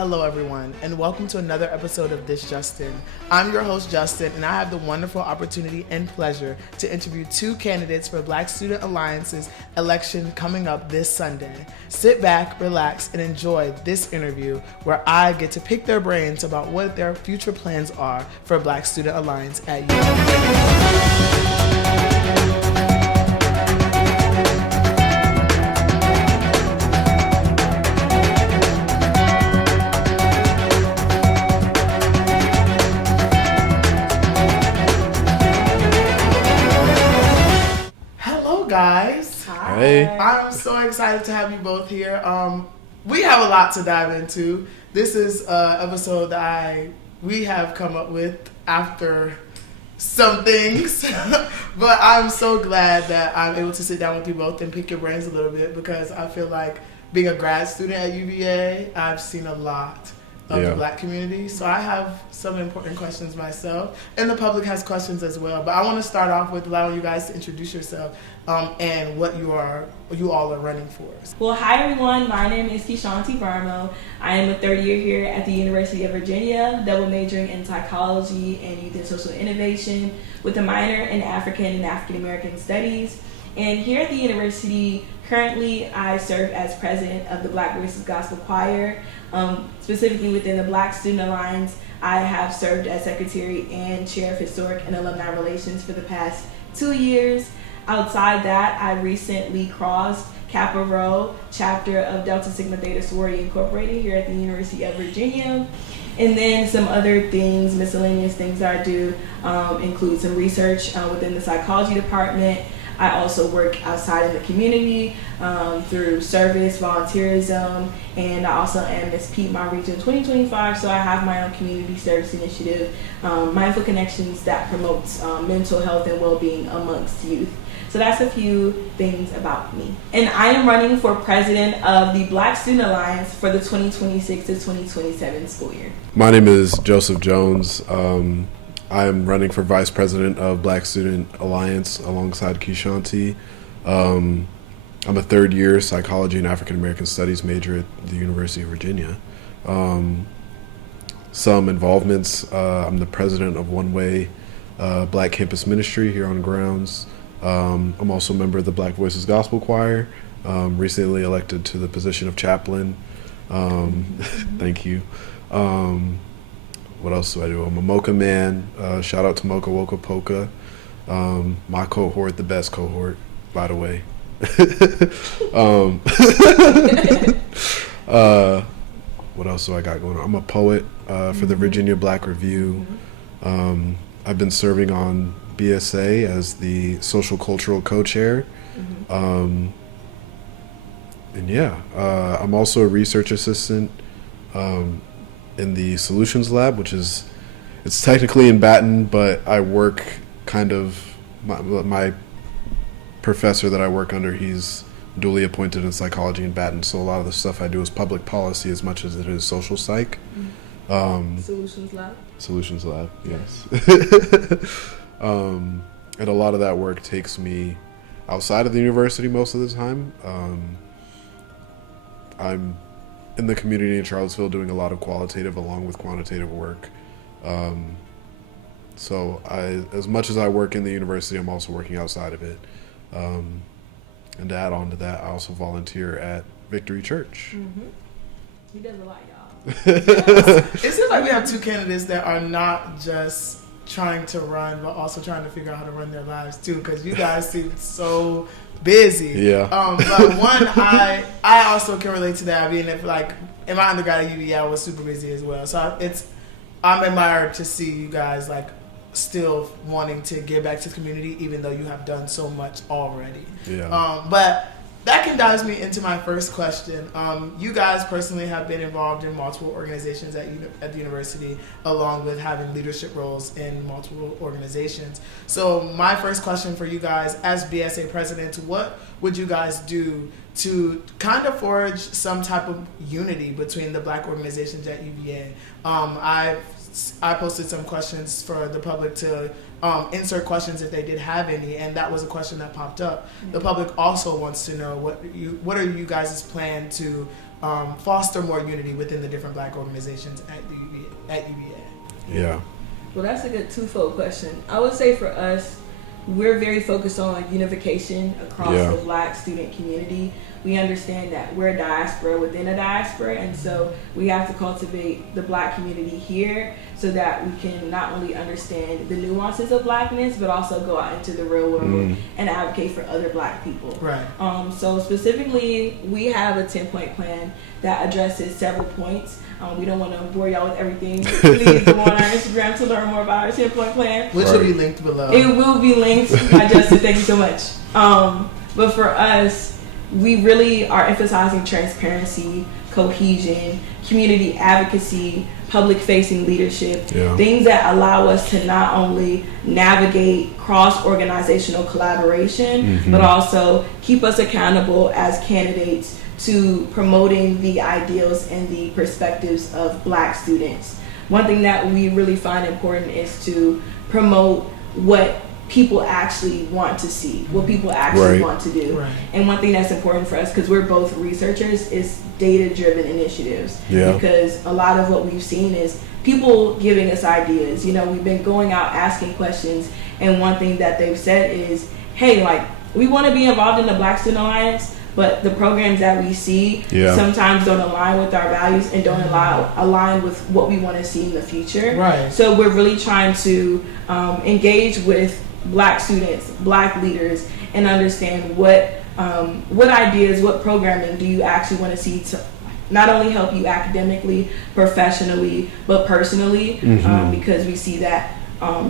Hello everyone, and welcome to another episode of This Justin. I'm your host Justin, and I have the wonderful opportunity and pleasure to interview two candidates for Black Student Alliance's election coming up this Sunday. Sit back, relax, and enjoy this interview where I get to pick their brains about what their future plans are for Black Student Alliance at UVA. Guys. Hi. Hey. I'm so excited to have you both here. We have a lot to dive into. This is an episode that we have come up with after some things, but I'm so glad that I'm able to sit down with you both and pick your brains a little bit, because I feel like being a grad student at UVA, I've seen a lot of the Black community. So I have some important questions myself, and the public has questions as well. But I want to start off with allowing you guys to introduce yourself and what you all are running for. Well, hi everyone. My name is Kishanti Barmoh. I am a third year here at the University of Virginia, double majoring in psychology and youth and social innovation with a minor in African and African American studies. And here at the university, currently I serve as president of the Black Voices Gospel Choir. Specifically within the Black Student Alliance, I have served as secretary and chair of historic and alumni relations for the past 2 years. Outside that, I recently crossed Kappa Rho, chapter of Delta Sigma Theta Sorority Incorporated here at the University of Virginia. And then some other things, miscellaneous things that I do include some research within the psychology department. I also work outside in the community through service, volunteerism, and I also am Miss Piedmont Region 2025, so I have my own community service initiative, Mindful Connections, that promotes mental health and well-being amongst youth. So that's a few things about me. And I am running for president of the Black Student Alliance for the 2026 to 2027 school year. My name is Joseph Jones. I am running for Vice President of Black Student Alliance alongside Kishanti. I'm a third year Psychology and African American Studies major at the University of Virginia. Some involvements, I'm the president of One Way Black Campus Ministry here on grounds. I'm also a member of the Black Voices Gospel Choir, recently elected to the position of chaplain. Thank you. What else do I do? I'm a Mocha man. Shout out to Mocha Woka Poka. My cohort, the best cohort, by the way. What else do I got going on? I'm a poet for the Virginia Black Review. I've been serving on BSA as the social cultural co-chair. I'm also a research assistant in the Solutions Lab, which is, it's technically in Baton, but I work kind of, my professor that I work under, he's duly appointed in psychology in Baton, so a lot of the stuff I do is public policy as much as it is social psych. Solutions Lab? Solutions Lab, yes. And a lot of that work takes me outside of the university most of the time. I'm in the community in Charlottesville doing a lot of qualitative along with quantitative work. So as much as I work in the university, I'm also working outside of it. And to add on to that, I also volunteer at Victory Church. He does a lot, y'all. It seems like we have two candidates that are not just trying to run, but also trying to figure out how to run their lives too, because you guys seem so busy. Yeah. But one, I also can relate to that. I mean, if like in my undergrad at UVA, I was super busy as well. So I'm admired to see you guys like still wanting to give back to the community, even though you have done so much already. Yeah. But that can dive me into my first question. You guys personally have been involved in multiple organizations at the university, along with having leadership roles in multiple organizations. So my first question for you guys, as BSA president, what would you guys do to kind of forge some type of unity between the Black organizations at UVA? I posted some questions for the public to insert questions if they did have any, and that was a question that popped up. The public also wants to know what are you guys' plan to foster more unity within the different Black organizations at UVA? Yeah. Well, that's a good twofold question. I would say for us, we're very focused on unification across the Black student community. We understand that we're a diaspora within a diaspora, and so we have to cultivate the Black community here so that we can not only understand the nuances of Blackness, but also go out into the real world and advocate for other Black people. Right. So specifically, we have a 10-point plan that addresses several points. We don't want to bore y'all with everything. Please go on our Instagram to learn more about our 10-point plan. Which will be linked below. It will be linked. Justin, thank you so much. But for us, we really are emphasizing transparency, cohesion, community advocacy, public-facing leadership, things that allow us to not only navigate cross-organizational collaboration, but also keep us accountable as candidates to promoting the ideals and the perspectives of Black students. One thing that we really find important is to promote what people actually want to see, what people actually want to do. Right. And one thing that's important for us, because we're both researchers, is data-driven initiatives. Because a lot of what we've seen is people giving us ideas. You know, we've been going out asking questions, and one thing that they've said is, hey, like, we want to be involved in the Black Student Alliance, but the programs that we see sometimes don't align with our values and don't align with what we want to see in the future. Right. So we're really trying to engage with Black students, Black leaders, and understand what ideas, what programming do you actually want to see to not only help you academically, professionally, but personally, because we see that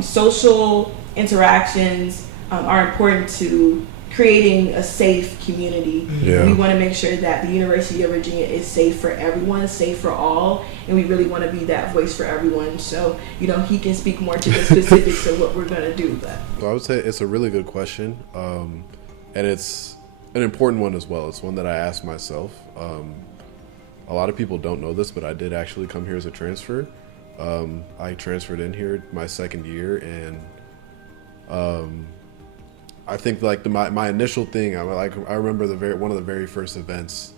social interactions are important to creating a safe community. We want to make sure that the University of Virginia is safe for everyone, safe for all, and we really want to be that voice for everyone. So, you know, he can speak more to the specifics of what we're going to do. But I would say it's a really good question, and it's an important one as well. It's one that I asked myself. A lot of people don't know this, but I did actually come here as a transfer. I transferred in here my second year, and I think like my initial thing, I remember one of the very first events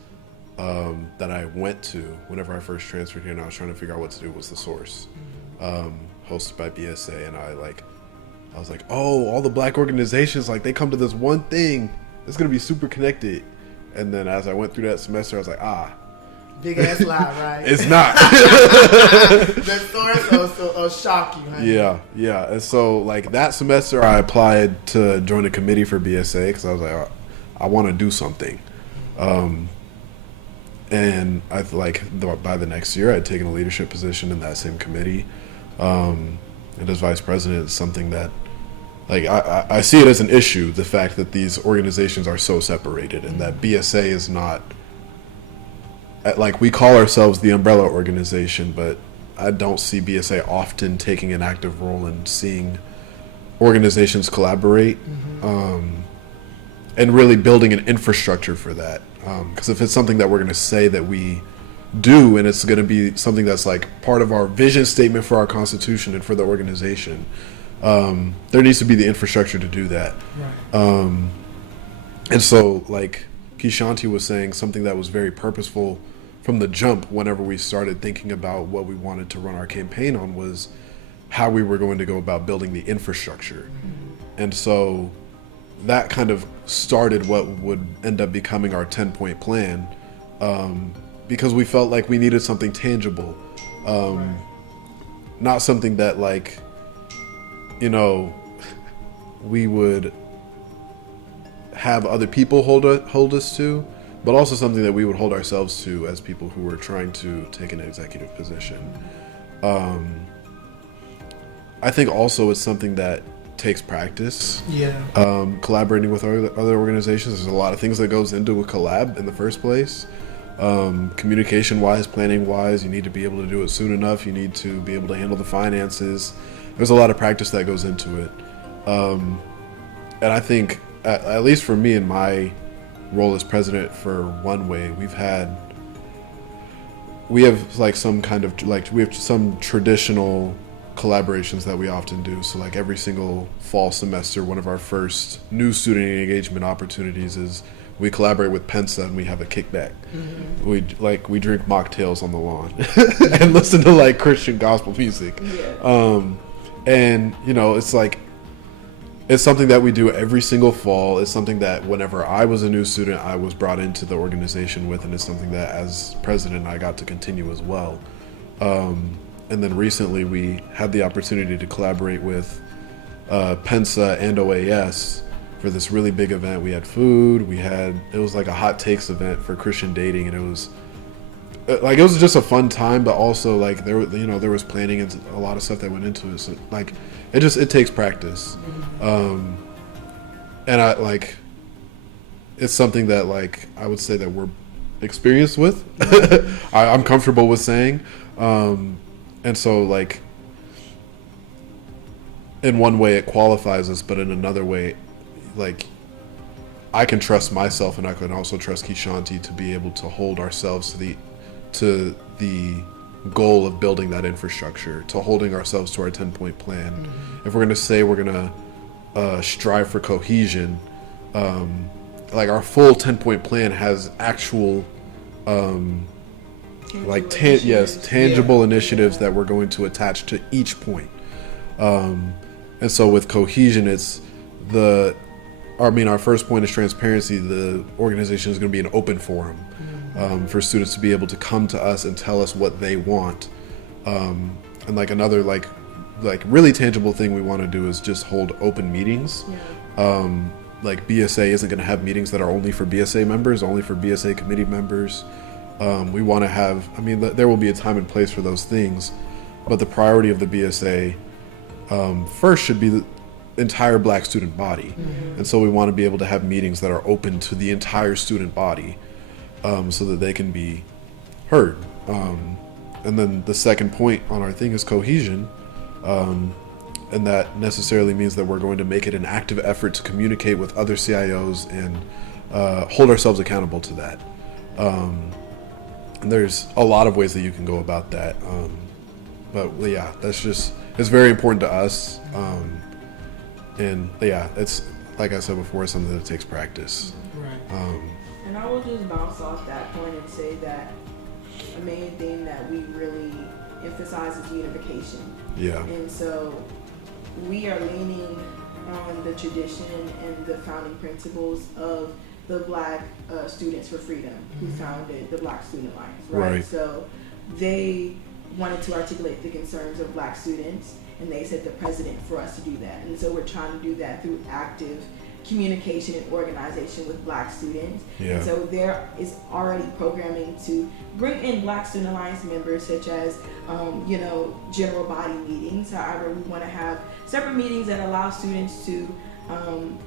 that I went to whenever I first transferred here, and I was trying to figure out what to do, was the Source, hosted by BSA, and I was like, oh, all the Black organizations, like, they come to this one thing, it's gonna be super connected. And then as I went through that semester, I was like, big ass lie, right? It's not. The Source will shock you, honey. Yeah. And so, like, that semester I applied to join a committee for BSA because I was like, I want to do something. And I by the next year, I'd taken a leadership position in that same committee. And as vice president, it's something that, like, I see it as an issue, the fact that these organizations are so separated and that BSA is not, like, we call ourselves the umbrella organization, but I don't see BSA often taking an active role in seeing organizations collaborate, and really building an infrastructure for that. Because if it's something that we're going to say that we do, and it's going to be something that's like part of our vision statement for our constitution and for the organization, there needs to be the infrastructure to do that. Right. And so, like Kishanti was saying, something that was very purposeful from the jump whenever we started thinking about what we wanted to run our campaign on was how we were going to go about building the infrastructure. And so that kind of started what would end up becoming our 10-point plan, because we felt like we needed something tangible, not something that, like, you know, we would have other people hold us to, but also something that we would hold ourselves to as people who were trying to take an executive position. I think also it's something that takes practice. Collaborating with other organizations. There's a lot of things that goes into a collab in the first place. Communication-wise, planning-wise, you need to be able to do it soon enough. You need to be able to handle the finances. There's a lot of practice that goes into it. And I think, at least for me in my role as president for One Way, we have like some kind of, like, we have some traditional collaborations that we often do. So, like, every single fall semester, one of our first new student engagement opportunities is we collaborate with Pensa and we have a kickback. We drink mocktails on the lawn and listen to like Christian gospel music. And you know, it's like, it's something that we do every single fall. It's something that whenever I was a new student, I was brought into the organization with, and it's something that as president I got to continue as well. And then recently we had the opportunity to collaborate with Pensa and OAS for this really big event. We had food, it was like a hot takes event for Christian dating, and it was just a fun time, but also like there was planning and a lot of stuff that went into it. So like it takes practice. And I like, it's something that like I would say that we're experienced with. I'm comfortable with saying. And so like in one way it qualifies us, but in another way, like I can trust myself and I can also trust Kishanti to be able to hold ourselves to the goal of building that infrastructure, to holding ourselves to our 10-point plan. If we're going to say we're going to strive for cohesion, like our full 10-point plan has actual tangible initiatives that we're going to attach to each point. And so with cohesion, our first point is transparency. The organization is going to be an open forum for students to be able to come to us and tell us what they want. And like another like really tangible thing we want to do is just hold open meetings. Like BSA isn't going to have meetings that are only for BSA members, only for BSA committee members. We want to have, there will be a time and place for those things, but the priority of the BSA first should be the entire Black student body. And so we want to be able to have meetings that are open to the entire student body, so that they can be heard. And then the second point on our thing is cohesion. And that necessarily means that we're going to make it an active effort to communicate with other CIOs and hold ourselves accountable to that. And there's a lot of ways that you can go about that. But yeah, it's very important to us. And yeah, it's, like I said before, it's something that takes practice. Right. And I will just bounce off that point and say that the main thing that we really emphasize is unification. Yeah. And so we are leaning on the tradition and the founding principles of the Black Students for Freedom, who founded the Black Student Alliance, right? So they wanted to articulate the concerns of Black students, and they set the precedent for us to do that. And so we're trying to do that through active communication and organization with Black students. Yeah. And so there is already programming to bring in Black Student Alliance members, such as general body meetings. However, we want to have separate meetings that allow students to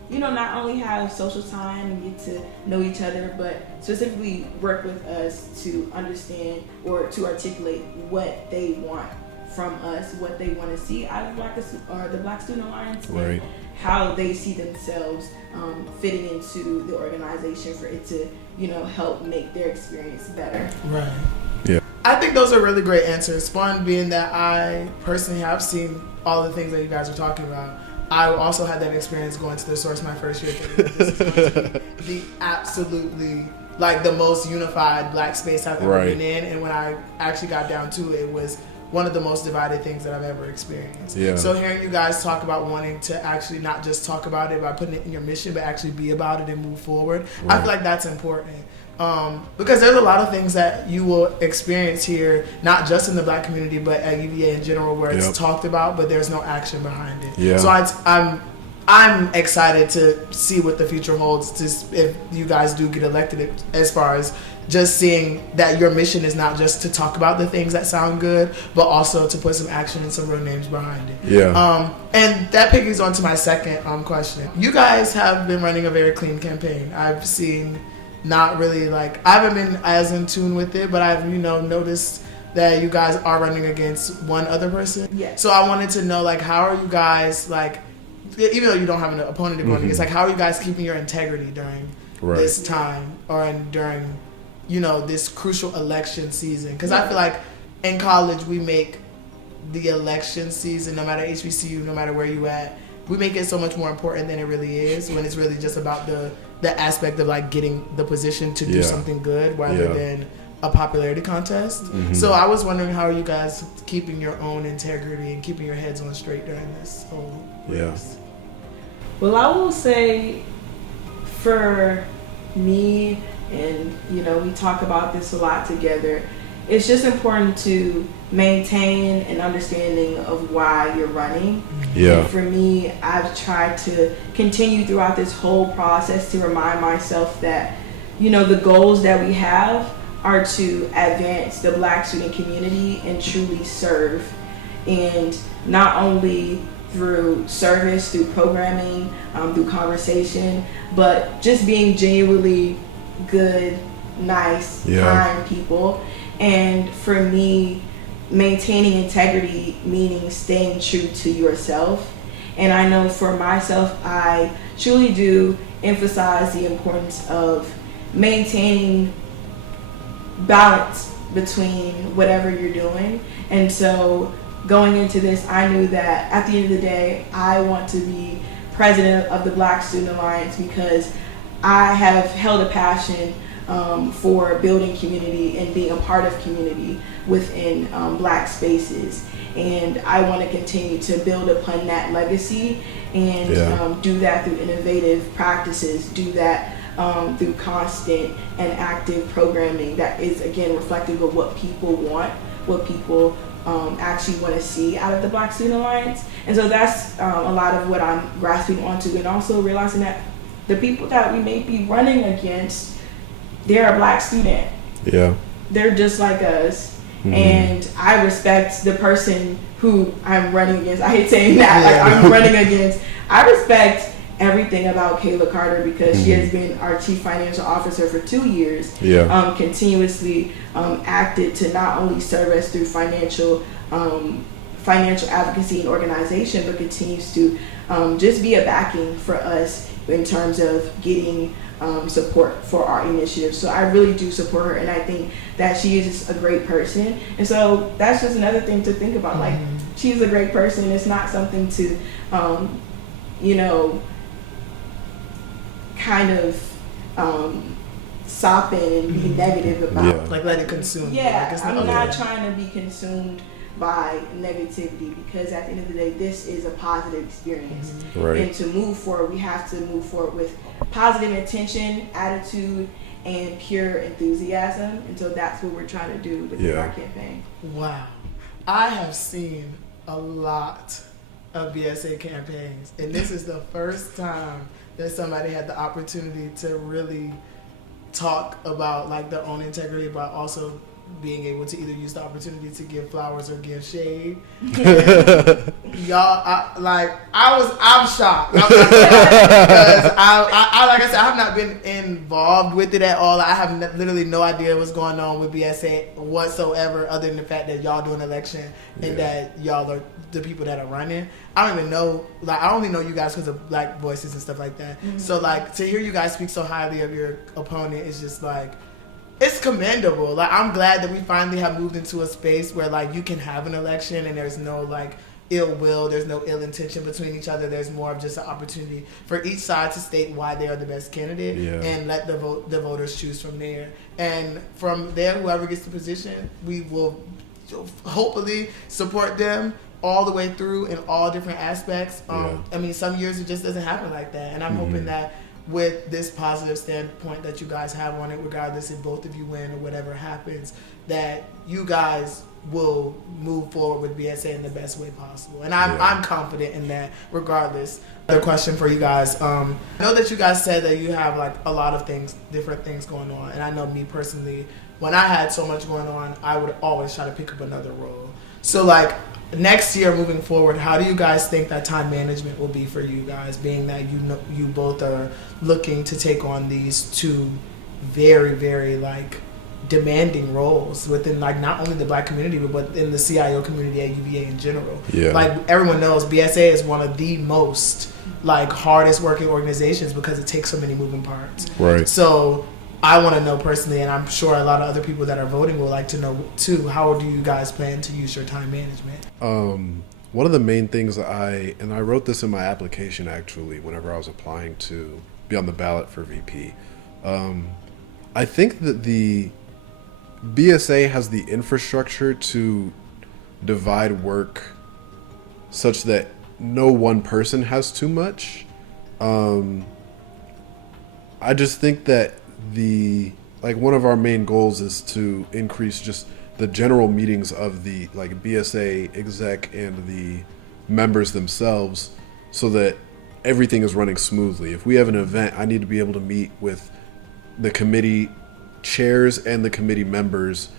not only have social time and get to know each other, but specifically work with us to understand or to articulate what they want from us, what they want to see out of the Black Student Alliance, right, and how they see themselves fitting into the organization for it to, help make their experience better. Right. Yeah. I think those are really great answers. One being that I personally have seen all the things that you guys are talking about. I also had that experience going to the Source my first year. This is going to be the absolutely the most unified Black space I've ever been in, and when I actually got down to it, it was one of the most divided things that I've ever experienced. Yeah. So hearing you guys talk about wanting to actually not just talk about it by putting it in your mission, but actually be about it and move forward, I feel like that's important. Because there's a lot of things that you will experience here, not just in the Black community, but at UVA in general, where it's talked about, but there's no action behind it. Yeah. So I'm excited to see what the future holds, if you guys do get elected, as far as just seeing that your mission is not just to talk about the things that sound good, but also to put some action and some real names behind it. Yeah. And that piggies on to my second question. You guys have been running a very clean campaign. I've seen not really I haven't been as in tune with it, but I've noticed that you guys are running against one other person. Yes. So I wanted to know how are you guys even though you don't have an opponent to run against, how are you guys keeping your integrity during this time or during this crucial election season? Because I feel like in college we make the election season, no matter HBCU, no matter where you at, we make it so much more important than it really is, when it's really just about the the aspect of like getting the position to do something good rather than a popularity contest. So I was wondering, how are you guys keeping your own integrity and keeping your heads on straight during this whole race? Well, I will say for me, and you know, we talk about this a lot together, it's just important to maintain an understanding of why you're running. And for me, I've tried to continue throughout this whole process to remind myself that, you know, the goals that we have are to advance the Black student community and truly serve. And not only through service, through programming, through conversation, but just being genuinely good, nice, kind people. And for me, maintaining integrity meaning staying true to yourself. And I know for myself, I truly do emphasize the importance of maintaining balance between whatever you're doing. And so going into this, I knew that at the end of the day, I want to be president of the Black Student Alliance because I have held a passion for building community and being a part of community within Black spaces. And I want to continue to build upon that legacy and do that through innovative practices, do that through constant and active programming that is, again, reflective of what people want, what people actually want to see out of the Black Student Alliance. And so that's a lot of what I'm grasping onto, and also realizing that the people that we may be running against, they're a Black student. They're just like us. And I respect the person who I'm running against. I hate saying that, like I'm running against. I respect everything about Kayla Carter because she has been our chief financial officer for 2 years. Continuously acted to not only serve us through financial advocacy and organization, but continues to just be a backing for us in terms of getting support for our initiative. So I really do support her, and I think that she is just a great person. And so that's just another thing to think about. Like, she's a great person. It's not something to, you know, kind of soften and be negative about. Like, let it consume. Like, I'm not trying to be consumed by negativity, because at the end of the day, this is a positive experience. And to move forward, we have to move forward with positive intention, attitude, and pure enthusiasm. And so that's what we're trying to do with our campaign. Wow. I have seen a lot of BSA campaigns, and this is the first time that somebody had the opportunity to really talk about like their own integrity, but also being able to either use the opportunity to give flowers or give shade. Y'all, I'm shocked. I'm because I like I said, I have not been involved with it at all. I have literally no idea what's going on with BSA whatsoever, other than the fact that y'all do an election and that y'all are the people that are running. I don't even know, like, I only know you guys because of Black Voices and stuff like that. So like, to hear you guys speak so highly of your opponent is just like, it's commendable. Like, I'm glad that we finally have moved into a space where like you can have an election and there's no like ill will, there's no ill intention between each other. There's more of just an opportunity for each side to state why they are the best candidate and let the voters choose from there. And from there, whoever gets the position, we will hopefully support them all the way through in all different aspects. I mean, some years it just doesn't happen like that, and I'm hoping that with this positive standpoint that you guys have on it, regardless if both of you win or whatever happens, that you guys will move forward with BSA in the best way possible. And I'm confident in that regardless. Another question for you guys. I know that you guys said that you have like a lot of things, different things going on. And I know me personally, when I had so much going on, I would always try to pick up another role. So like, next year moving forward, how do you guys think that time management will be for you guys, being that you both are looking to take on these two very, very like demanding roles within like not only the Black community but in the CIO community at UVA in general? Like, everyone knows BSA is one of the most like hardest working organizations because it takes so many moving parts. So I want to know personally, and I'm sure a lot of other people that are voting will like to know too, how do you guys plan to use your time management? One of the main things I wrote this in my application actually whenever I was applying to be on the ballot for VP. I think that the BSA has the infrastructure to divide work such that no one person has too much. I just think that one of our main goals is to increase just the general meetings of the BSA exec and the members themselves, so that everything is running smoothly. If we have an event, I need to be able to meet with the committee chairs and the committee members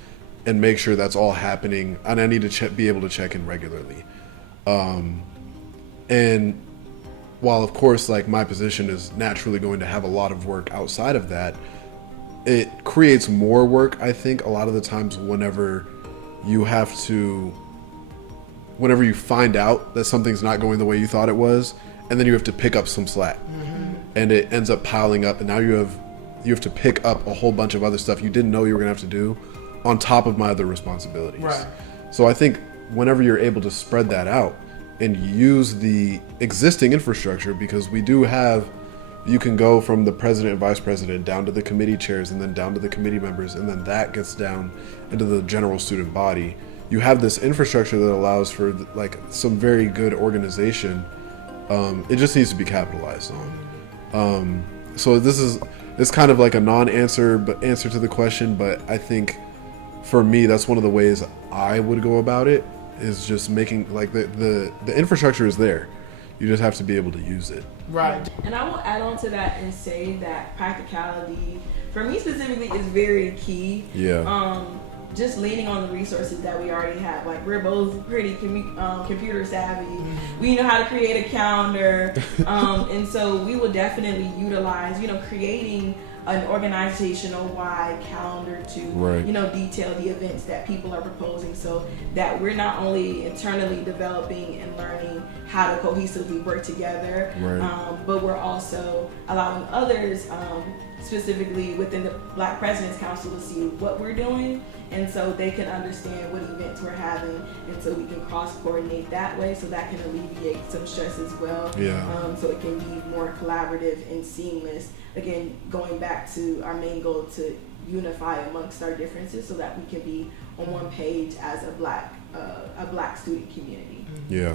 and make sure that's all happening, and I need to be able to check in regularly. And while of course my position is naturally going to have a lot of work outside of that, it creates more work, I think, a lot of the times whenever you find out that something's not going the way you thought it was, and then you have to pick up some slack. And it ends up piling up, and now you have to pick up a whole bunch of other stuff you didn't know you were gonna have to do on top of my other responsibilities. Right. So I think whenever you're able to spread that out and use the existing infrastructure, because you can go from the president and vice president down to the committee chairs and then down to the committee members, and then that gets down into the general student body. You have this infrastructure that allows for some very good organization. It just needs to be capitalized on. So it's kind of like a non-answer but answer to the question, but I think for me that's one of the ways I would go about it, is just making the infrastructure is there. You just have to be able to use it. Right. And I will add on to that and say that practicality, for me specifically, is very key. Yeah. Just leaning on the resources that we already have. We're both pretty computer savvy. We know how to create a calendar. And so we will definitely utilize, creating an organizational-wide calendar to, detail the events that people are proposing, so that we're not only internally developing and learning how to cohesively work together, but we're also allowing others, specifically within the Black Presidents Council, to see what we're doing, and so they can understand what events we're having, and so we can cross-coordinate that way, so that can alleviate some stress as well. So it can be more collaborative and seamless. Again, going back to our main goal to unify amongst our differences, so that we can be on one page as a black student community. Yeah.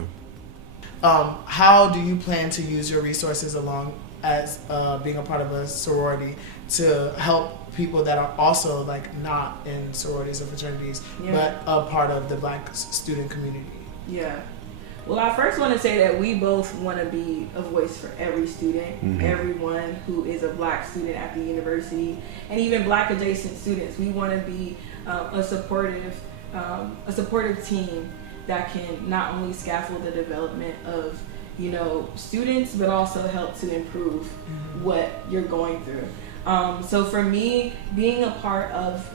How do you plan to use your resources along as being a part of a sorority to help people that are also not in sororities or fraternities, but a part of the Black student community? Yeah. Well, I first want to say that we both want to be a voice for every student, everyone who is a Black student at the university, and even Black adjacent students. We want to be a supportive team that can not only scaffold the development of students, but also help to improve what you're going through. So for me, being a part of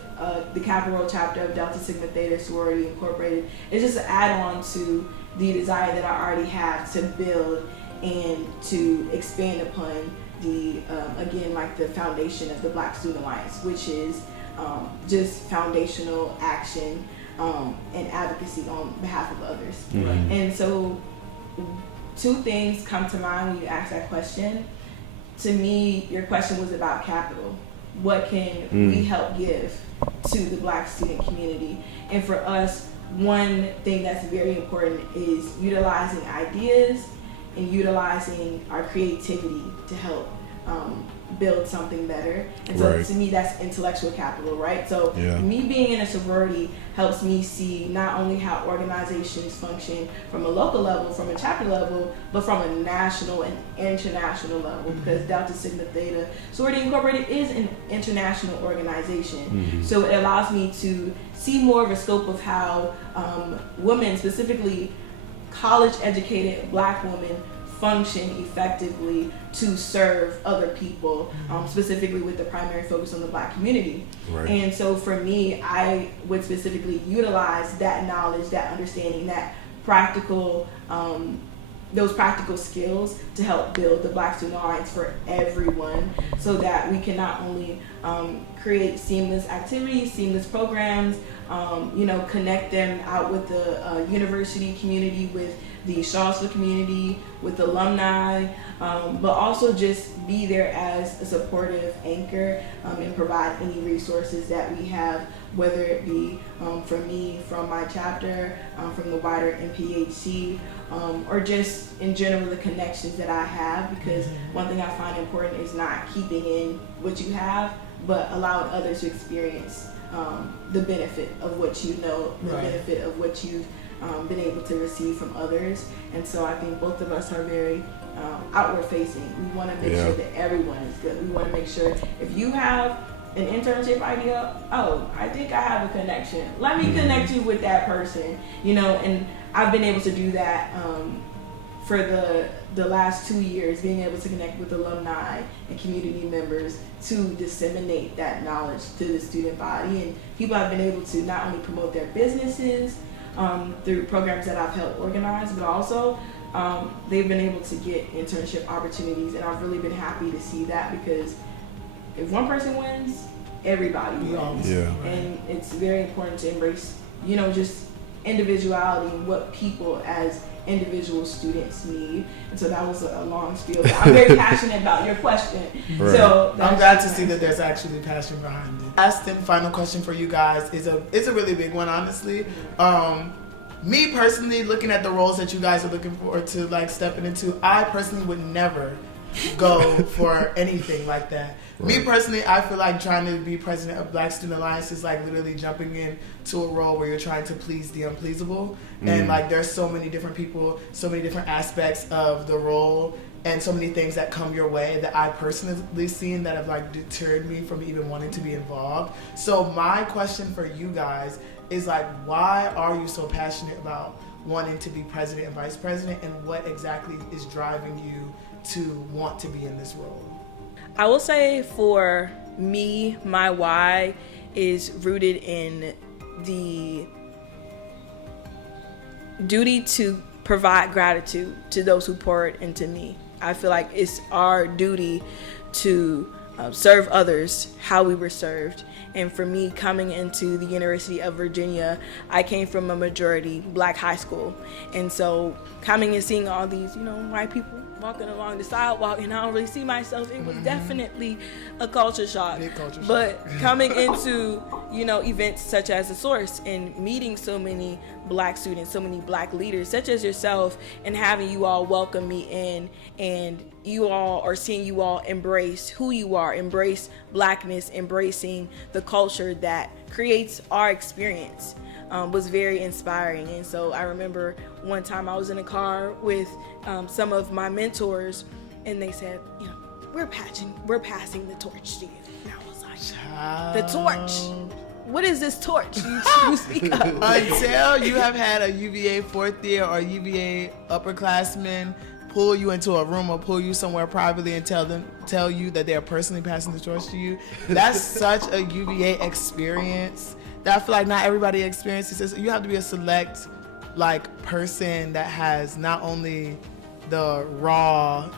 the Capital Road chapter of Delta Sigma Theta Sorority Incorporated is just an add-on to the desire that I already have to build and to expand upon the foundation of the Black Student Alliance, which is just foundational action and advocacy on behalf of others. And so two things come to mind when you ask that question. To me, your question was about capital. What can we help give to the Black student community? And for us, one thing that's very important is utilizing ideas and utilizing our creativity to help build something better. And so to me, that's intellectual capital, right? So me being in a sorority helps me see not only how organizations function from a local level, from a chapter level, but from a national and international level, because Delta Sigma Theta Sorority Incorporated is an international organization. So it allows me to see more of a scope of how women, specifically college-educated Black women, function effectively to serve other people, specifically with the primary focus on the Black community. And so for me, I would specifically utilize that knowledge, that understanding, that practical, those practical skills to help build the Black Student Alliance for everyone, so that we can not only create seamless activities, seamless programs, connect them out with the university community, with the Charlottesville community, with alumni, but also just be there as a supportive anchor and provide any resources that we have, whether it be from me, from my chapter, from the wider NPHC, or just in general the connections that I have, because one thing I find important is not keeping in what you have, but allowing others to experience the benefit of what you know, the benefit of what you've been able to receive from others. And so I think both of us are very outward facing. We want to make sure that everyone is good. We want to make sure if you have an internship idea, I think I have a connection. Let me connect you with that person, and I've been able to do that for the last 2 years, being able to connect with alumni and community members to disseminate that knowledge to the student body. And people have been able to not only promote their businesses through programs that I've helped organize, but also they've been able to get internship opportunities. And I've really been happy to see that, because if one person wins, everybody wins. Yeah. And it's very important to embrace, just individuality and what people as individual students need. And so that was a long spiel, but I'm very passionate about your question. Right. So I'm glad to see that there's actually passion behind it. Last and final question for you guys is a really big one, honestly. Me personally, looking at the roles that you guys are looking forward to stepping into, I personally would never go for anything like that. Right. Me personally, I feel like trying to be president of Black Student Alliance is literally jumping into a role where you're trying to please the unpleasable. And there's so many different people, so many different aspects of the role, and so many things that come your way that I personally seen that have deterred me from even wanting to be involved. So my question for you guys is why are you so passionate about wanting to be president and vice president, and what exactly is driving you to want to be in this role? I will say for me, my why is rooted in the duty to provide gratitude to those who poured into me. I feel like it's our duty to serve others how we were served. And for me, coming into the University of Virginia, I came from a majority Black high school. And so coming and seeing all these, white people walking along the sidewalk, and I don't really see myself, it was definitely a culture shock. Big culture shock. But coming into, events such as The Source and meeting so many Black students, so many Black leaders such as yourself, and having you all welcome me in, and you all are seeing you all embrace who you are, embrace Blackness, embracing the culture that creates our experience, was very inspiring. And so I remember one time I was in a car with some of my mentors, and they said, we're passing the torch to you. And I was like, the torch? What is this torch you speak of? Until you have had a UVA fourth year or UVA upperclassman pull you into a room or pull you somewhere privately and tell you that they're personally passing the torch to you, that's such a UVA experience that I feel like not everybody experiences. You have to be a select person that has not only the raw,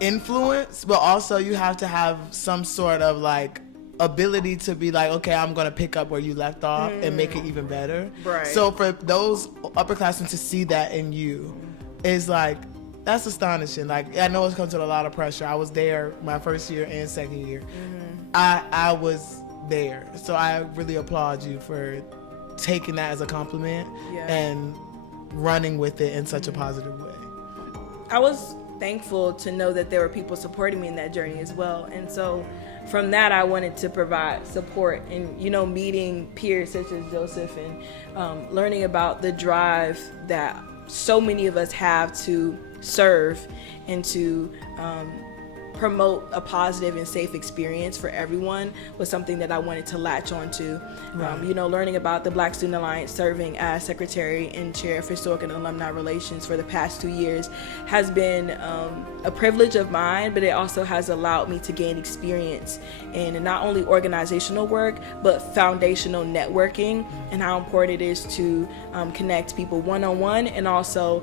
influence, but also you have to have some sort of ability to be okay, I'm gonna pick up where you left off and make it even better. Right. So for those upperclassmen to see that in you is that's astonishing. I know it's comes with a lot of pressure. I was there my first year and second year. I was there, so I really applaud you for taking that as a compliment and running with it in such a positive way. I was thankful to know that there were people supporting me in that journey as well. And so from that, I wanted to provide support and, meeting peers such as Joseph and learning about the drive that so many of us have to serve and to promote a positive and safe experience for everyone was something that I wanted to latch on to. Learning about the Black Student Alliance, serving as Secretary and Chair of Historic and Alumni Relations for the past 2 years has been a privilege of mine, but it also has allowed me to gain experience in not only organizational work, but foundational networking, and how important it is to connect people one-on-one, and also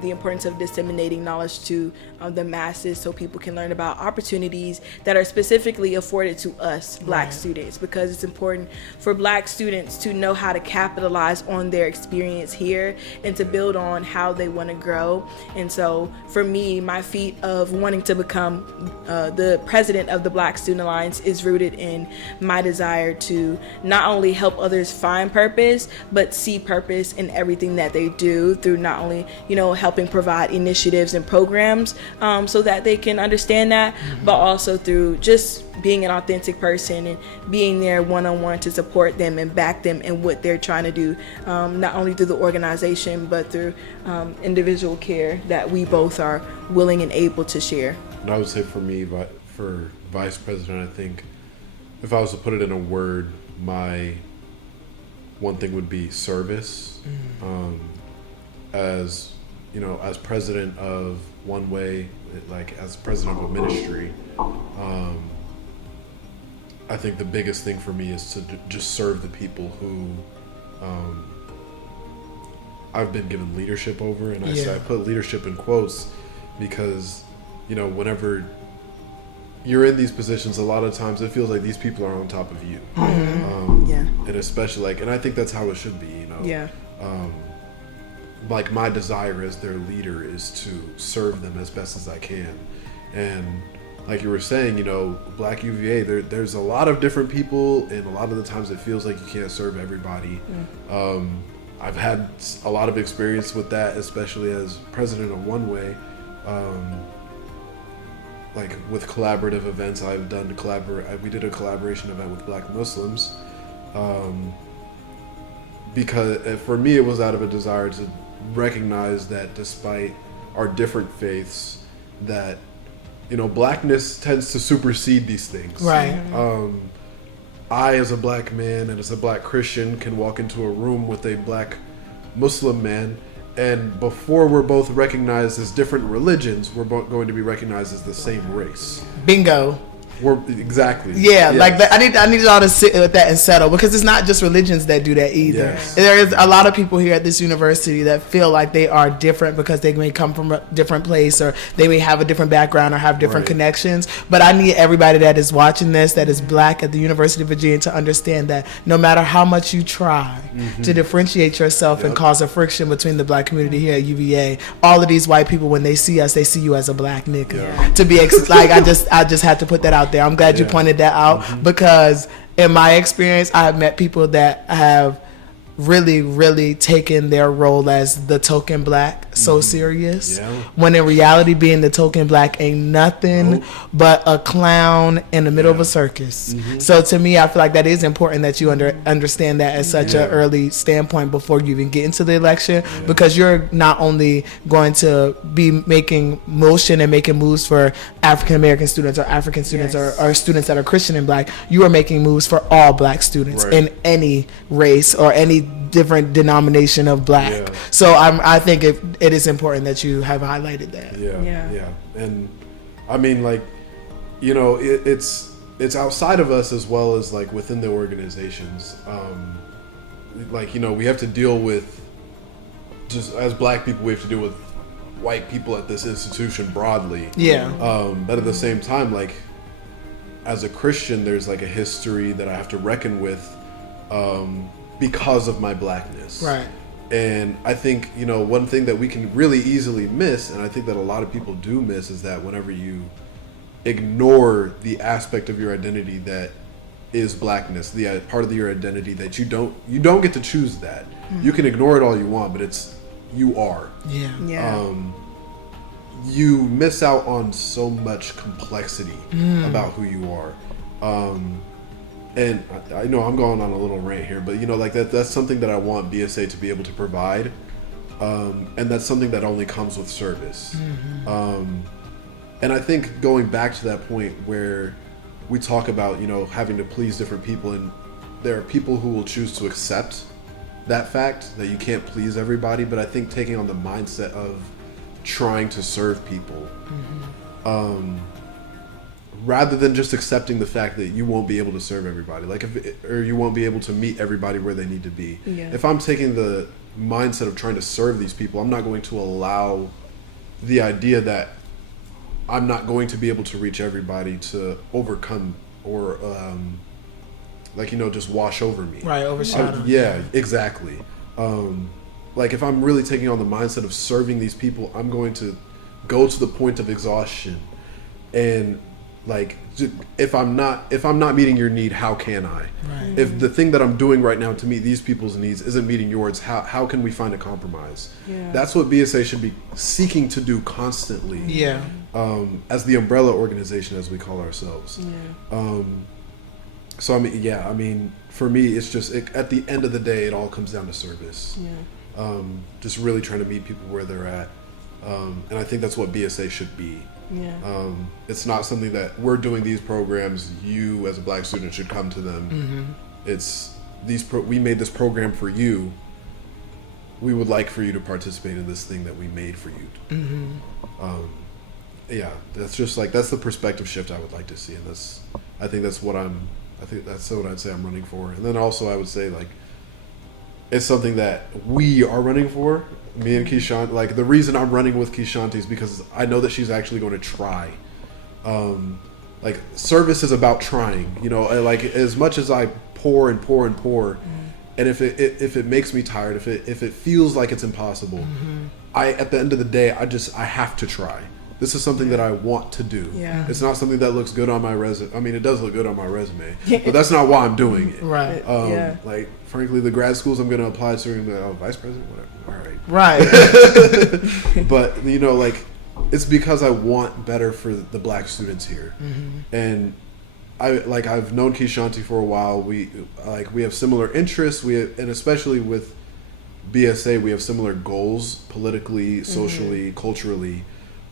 the importance of disseminating knowledge to the masses so people can learn about about opportunities that are specifically afforded to us Black students, because it's important for Black students to know how to capitalize on their experience here and to build on how they want to grow. And so for me, my feat of wanting to become the president of the Black Student Alliance is rooted in my desire to not only help others find purpose, but see purpose in everything that they do, through not only, helping provide initiatives and programs so that they can understand that, but also through just being an authentic person and being there one-on-one to support them and back them in what they're trying to do, not only through the organization, but through individual care that we both are willing and able to share. And I would say for me, for vice president, I think if I was to put it in a word, my one thing would be service. As as president of One Way, like as president of a ministry, I think the biggest thing for me is to just serve the people who I've been given leadership over. And I put leadership in quotes because, whenever you're in these positions, a lot of times it feels like these people are on top of you. And especially and I think that's how it should be, like my desire as their leader is to serve them as best as I can. And like you were saying, Black UVA, there's a lot of different people, and a lot of the times it feels like you can't serve everybody. I've had a lot of experience with that, especially as president of One Way. Like with collaborative events, I've done we did a collaboration event with Black Muslims, because for me it was out of a desire to recognize that despite our different faiths, that Blackness tends to supersede these things. Right. I, as a Black man and as a Black Christian, can walk into a room with a Black Muslim man, and before we're both recognized as different religions, we're both going to be recognized as the same race. Bingo. Exactly. Yeah, yes. I need y'all to sit with that and settle, because it's not just religions that do that either. Yes. There is a lot of people here at this university that feel like they are different because they may come from a different place, or they may have a different background or have different connections. But I need everybody that is watching this that is Black at the University of Virginia to understand that no matter how much you try to differentiate yourself and cause a friction between the Black community here at UVA, all of these white people, when they see us, they see you as a Black nigga. To be I just had to put that out there. I'm glad you pointed that out, because in my experience, I have met people that have really, really taken their role as the token Black so serious, when in reality being the token Black ain't nothing but a clown in the middle of a circus. So to me, I feel like that is important that you understand that at such an early standpoint before you even get into the election, because you're not only going to be making motion and making moves for African American students or African students or students that are Christian and Black, you are making moves for all Black students in any race or any different denomination of Black. So I think it is important that you have highlighted that. And I mean, it's outside of us as well as within the organizations. We have to deal with, just as Black people, we have to deal with white people at this institution broadly. But at the same time, as a Christian, there's a history that I have to reckon with, because of my Blackness. And I think, one thing that we can really easily miss, and I think that a lot of people do miss, is that whenever you ignore the aspect of your identity that is Blackness, the part of your identity that you don't get to choose that. You can ignore it all you want, but you are. You miss out on so much complexity about who you are. And I know I'm going on a little rant here, but that's something that I want BSA to be able to provide, and that's something that only comes with service. And I think going back to that point where we talk about having to please different people, and there are people who will choose to accept that fact that you can't please everybody, but I think taking on the mindset of trying to serve people, rather than just accepting the fact that you won't be able to serve everybody, or you won't be able to meet everybody where they need to be. If I'm taking the mindset of trying to serve these people, I'm not going to allow the idea that I'm not going to be able to reach everybody to overcome or just wash over me. Right, overshadow. Yeah, exactly. Like if I'm really taking on the mindset of serving these people, I'm going to go to the point of exhaustion. And like if I'm not meeting your need, how can I? Right. If the thing that I'm doing right now to meet these people's needs isn't meeting yours, how can we find a compromise? Yeah. That's what BSA should be seeking to do constantly. Yeah. As the umbrella organization, as we call ourselves. Yeah. So I mean, for me, it's just at the end of the day, it all comes down to service. Yeah. Just really trying to meet people where they're at, and I think that's what BSA should be. Yeah. It's not something that we're doing these programs. You, as a Black student, should come to them. Mm-hmm. It's we made this program for you. We would like for you to participate in this thing that we made for you. Mm-hmm. Yeah, that's just like that's the perspective shift I would like to see, and I think that's what I'd say I'm running for. And then also I would say like it's something that we are running for. Me and Kishanti, like the reason I'm running with Kishanti is because I know that she's actually going to try. Like service is about trying, like as much as I pour and pour and pour, and if it makes me tired, if it feels like it's impossible, at the end of the day, I have to try. This is something that I want to do. Yeah. It's not something that looks good on my resume. I mean, it does look good on my resume, but that's not why I'm doing it. Right. Like, frankly, the grad schools I'm going to apply to, I'm like, vice president, whatever. All right. Right. But, like, it's because I want better for the Black students here. And I've known Kishanti for a while. We have similar interests. And especially with BSA, we have similar goals politically, socially, culturally.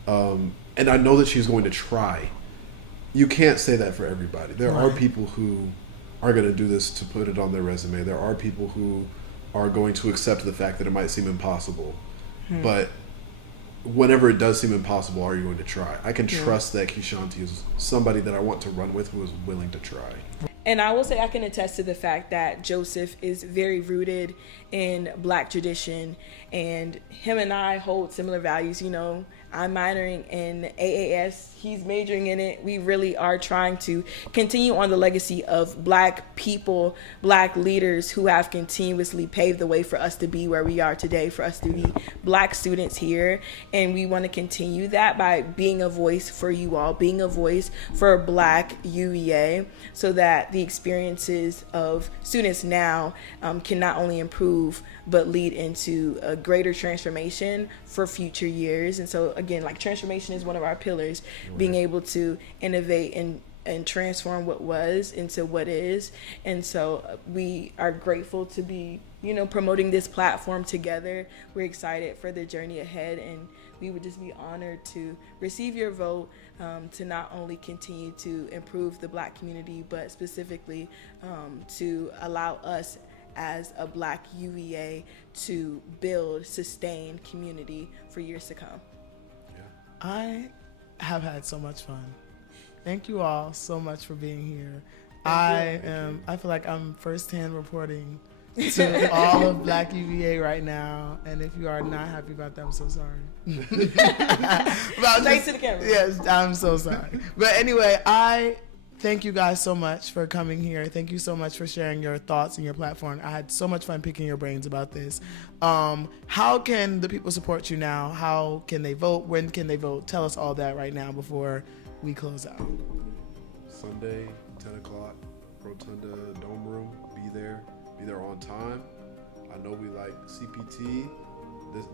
And I know that she's going to try. You can't say that for everybody. There are people who are going to do this to put it on their resume. There are people who are going to accept the fact that it might seem impossible. But whenever it does seem impossible, are you going to try? I can trust that Kishanti is somebody that I want to run with who is willing to try. And I will say I can attest to the fact that Joseph is very rooted in Black tradition, and him and I hold similar values. I'm minoring in AAS. He's majoring in it. We really are trying to continue on the legacy of Black people, Black leaders who have continuously paved the way for us to be where we are today, for us to be Black students here. And we want to continue that by being a voice for you all, being a voice for Black UEA, so that the experiences of students now can not only improve, but lead into a greater transformation for future years. And so again, like transformation is one of our pillars, being able to innovate and transform what was into what is. And so we are grateful to be, promoting this platform together. We're excited for the journey ahead, and we would just be honored to receive your vote to not only continue to improve the Black community, but specifically to allow us as a Black UEA to build, sustain community for years to come. I have had so much fun. Thank you all so much for being here. I feel like I'm firsthand reporting to all of Black UVA right now, and if you are not happy about that, I'm so sorry. Straight to the camera. Yes, I'm so sorry. But anyway, I thank you guys so much for coming here. Thank you so much for sharing your thoughts and your platform. I had so much fun picking your brains about this. How can the people support you now? How can they vote? When can they vote? Tell us all that right now before we close out. Sunday, 10 o'clock, Rotunda Dome Room. Be there on time. I know we like CPT.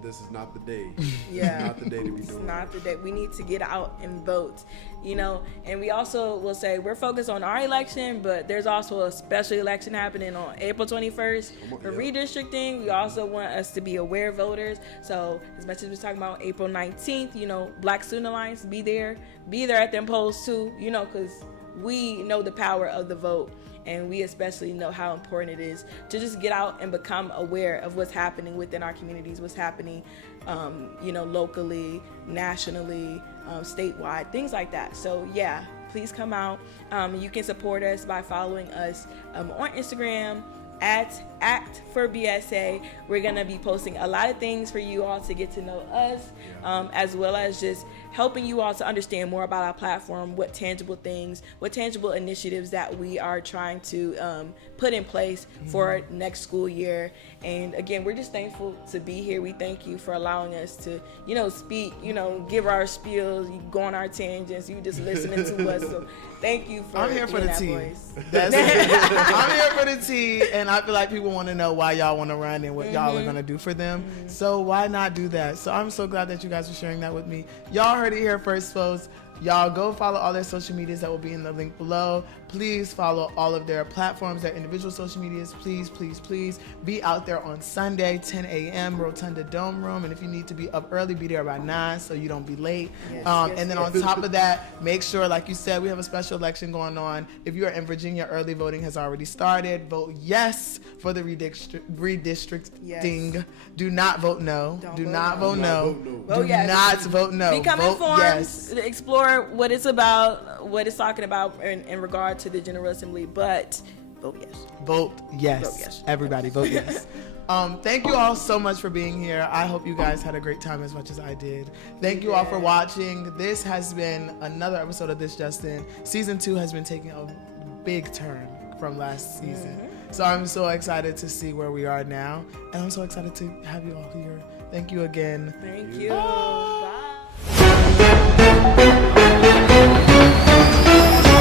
This is not the day. Yeah. It's not the day to be doing It's not the day. We need to get out and vote, and we also will say we're focused on our election, but there's also a special election happening on April 21st for redistricting. We also want us to be aware voters. So as much as we're talking about April 19th, Black Student Alliance, be there at them polls too, because we know the power of the vote. And we especially know how important it is to just get out and become aware of what's happening within our communities, what's happening, locally, nationally, statewide, things like that. So yeah, please come out. You can support us by following us on Instagram at Act for BSA. We're going to be posting a lot of things for you all to get to know us, as well as just helping you all to understand more about our platform, what tangible initiatives that we are trying to put in place for next school year. And again, we're just thankful to be here. We thank you for allowing us to, speak, give our spiels, you go on our tangents, you just listening to us. So thank you for I'm here for the that tea. voice. I'm here for the tea, and I feel like people want to know why y'all want to run and what y'all are going to do for them. So why not do that? So I'm so glad that you guys are sharing that with me. Y'all heard it here first, folks. Y'all go follow all their social medias that will be in the link below. Please follow all of their platforms, their individual social medias. Please, please, please be out there on Sunday, 10 a.m., Rotunda Dome Room. And if you need to be up early, be there by 9 so you don't be late. And then on top of that, make sure, like you said, we have a special election going on. If you are in Virginia, early voting has already started. Vote yes for the redistricting. Yes. Do not vote no. Do not vote no. Vote yes. Not vote no. Become Vote informed. yes. Explore what it's about, what it's talking about in regard to the General Assembly. But vote yes. Vote yes. Vote yes. Everybody vote yes. Thank you all so much for being here. I hope you guys had a great time as much as I did. Thank you all for watching. This has been another episode of This Justin. Season 2 has been taking a big turn from last season. So I'm so excited to see where we are now. And I'm so excited to have you all here. Thank you again. Thank you. Bye.